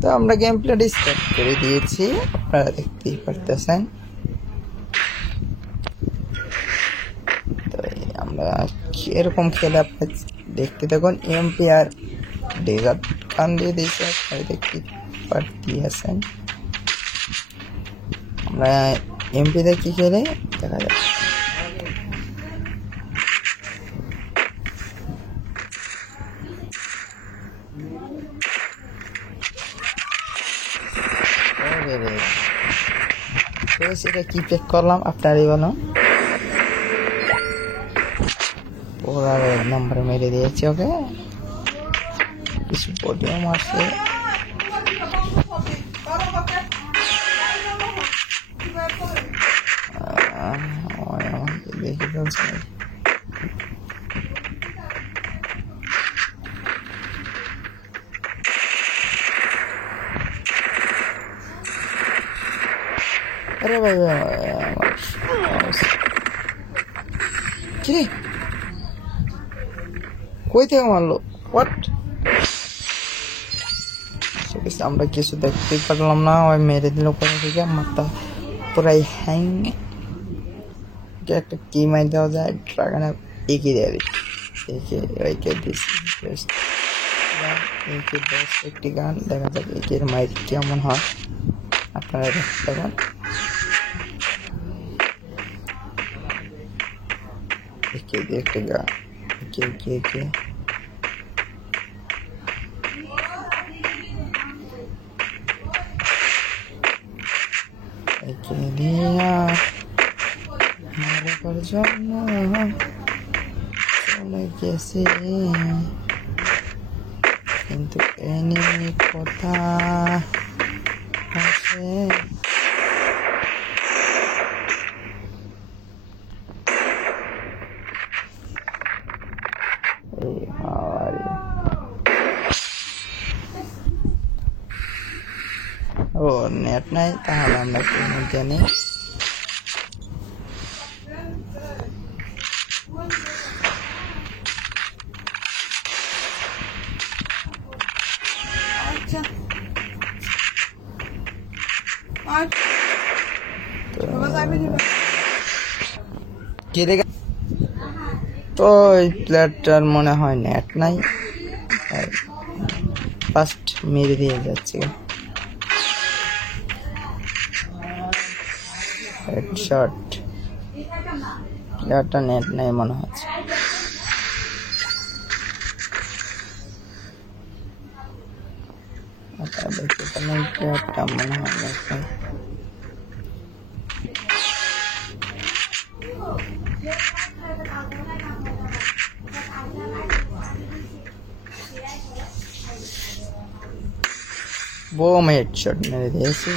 তো আমরা গেম প্লেটা স্টার্ট করে দিয়েছি, আপনারা দেখতেই পারতেছেন। তো আমরা এরকম খেলে আপনার দেখতে থাকুন। এমপি আর ডেজার্ট গান দিয়ে দিয়েছি, আপনারা দেখতে পারতেছেন। আমরা এমপি দিয়ে কি খেলে দেখা যাচ্ছে। এটা কি চেক করলাম আপনারই বলো, ওরা নাম্বার মেরে দিয়েছে ওকে, কিছু বডিও মারছে। দেখে ফেলছে। আরে ভাই কিরে কই থেকে মারলো? হোয়াট? আমরা কিছু দেখতেই পারলাম না, ওই মেরে দিল কোথা থেকে, মাথা পুরাই হ্যাং। একটা কি মাই দেওয়া যায়, ড্রাগনে এগিয়ে দেবে, একে দিচ্ছি একটি গান। দেখা যাক একের মাইক কেমন হয়, আপনারা দেখতে পাবেন। একে দিয়ে একটা গান, একে একে একে একে দিয়া মারবার জন্য চলে গেছি, কিন্তু এনে কথা আছে। ও নেট নাই, তাহলে আমরা জানি। তো এই প্লেয়ারটার মনে হয় নেট নাই, ফার্স্ট মেরে দিয়ে যাচ্ছে। হেডশট, প্লেয়ারটা নেট নাই মনে হচ্ছে। দেখতে পেলাম প্লেয়ারটা মনে হয় নেট নাই। Boom, headshot मेरे देश से